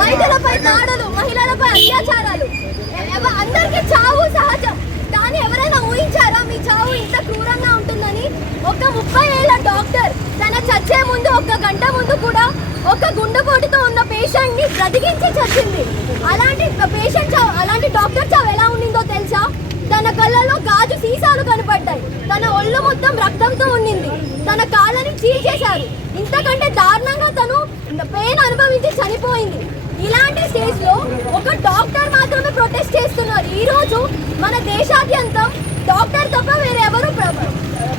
వైద్యులపై దాడులు, మహిళలపై అత్యాచారాలు, అందరికీ చావు సహజం. కానీ ఎవరైనా ఊహించారా మీ చావు ఇంత క్రూరంగా ఉంటుందని? ఒక 30 ఏళ్ల డాక్టర్ తన చచ్చే ముందు 1 గంట ముందు కూడా ఒక గుండెపోటుతో ఉన్న పేషెంట్ ని బ్రతికించి చచ్చింది. అలాంటి పేషెంట్ చావు, అలాంటి డాక్టర్ చావు ఎలా ఉండిందో తెలుసా? తన కళ్ళలో గాజు సీసాలు కనపడ్డాయి, తన ఒళ్ళు మొత్తం రక్తంతో ఉండింది, తన కాళ్ళని చీల్చేశారు. ఇంతకంటే దారుణంగా తను పెయిన్ అనుభవించి చనిపోయింది. ఇలాంటి స్టేజ్ లో ఒక డాక్టర్ మాత్రమే ప్రొటెస్ట్ చేస్తున్నారు. ఈ రోజు మన దేశాద్యంతం డాక్టర్ తప్ప వేరెవరు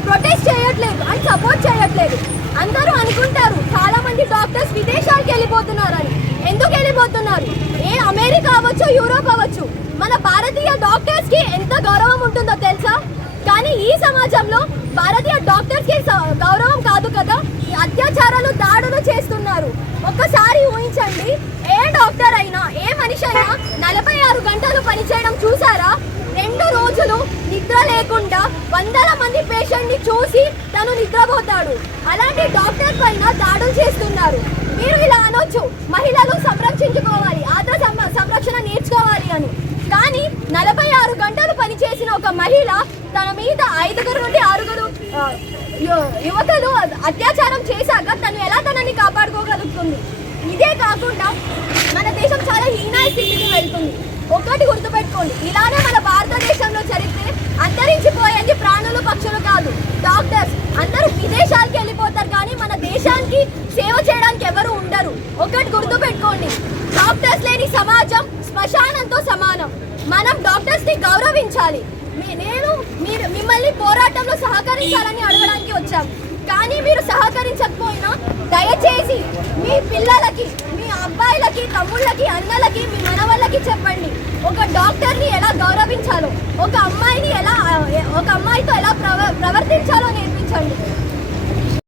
ప్రొటెస్ట్ చేయట్లేదు అండ్ సపోర్ట్ చేయట్లేదు. అందరూ అనుకుంటారు చాలా మంది డాక్టర్స్ విదేశాలకు వెళ్ళిపోతున్నారని. ఎందుకు వెళ్ళిపోతున్నారు? అమెరికా అవ్వచ్చు, యూరోప్ అవ్వచ్చు, మన భారతీయ డాక్టర్స్ కి ఎంత గౌరవం ఉంటుందో తెలుసా? కానీ ఈ సమాజంలో భారతీయ డాక్టర్స్ కి గౌరవం కాదు కదా, ఈ అత్యాచారాలు, దాడులు చేస్తున్నారు. ఒక్కసారి ఊహించండి, ఏ డాక్టర్ అయినా, ఏ మనిషి అయినా 46 గంటలు పనిచేయడం చూసారా? 2 రోజులు నిద్ర లేకుండా వందల మంది పేషెంట్ ని చూసి తను నిద్రపోతాడు. అలాంటి డాక్టర్ పైన దాడులు చేస్తున్నారు. మీరు ఇలా అనొచ్చు, మహిళలు సంరక్షించుకోవాలి, ఆత్మ సంరక్షణ నేర్చుకోవాలి అని. కానీ 46 గంటలు పనిచేసిన ఒక మహిళ తన మీద 5 నుండి 6 యువకులు అత్యాచారం చేశాక తను ఎలా తనని కాపాడుకోగలుగుతుంది? ఇదే కాకుండా మన దేశం చాలా హీనాయ స్థితికి వెళ్తుంది. ఒక్కటి గుర్తుపెట్టుకోండి, ఇలానే మన భారతదేశంలో చరిత్ర అంతరించిపోయేది ప్రాణులు, పక్షులు కాదు, డాక్టర్స్. అందరూ విదేశాలకు వెళ్ళిపోతారు కానీ మన దేశానికి సేవ చేయడానికి ఎవరు ఉండరు. ఒకటి గుర్తుపెట్టుకోండి, డాక్టర్స్ లేని సమాజం శ్మశానంతో సమానం. మనం డాక్టర్స్ ని గౌరవించాలి. మీరు మిమ్మల్ని పోరాటంలో సహకరించాలని అడగడానికి వచ్చాం. కానీ మీరు సహకరించకపోయినా దయచేసి మీ పిల్లలకి, మీ అబ్బాయిలకి, తమ్ముళ్ళకి, అన్నలకి, మీ మనవళ్ళకి చెప్పండి ఒక డాక్టర్ని ఎలా గౌరవించాలో, ఒక అమ్మాయితో ఎలా ప్రవర్తించాలో నేర్పించండి.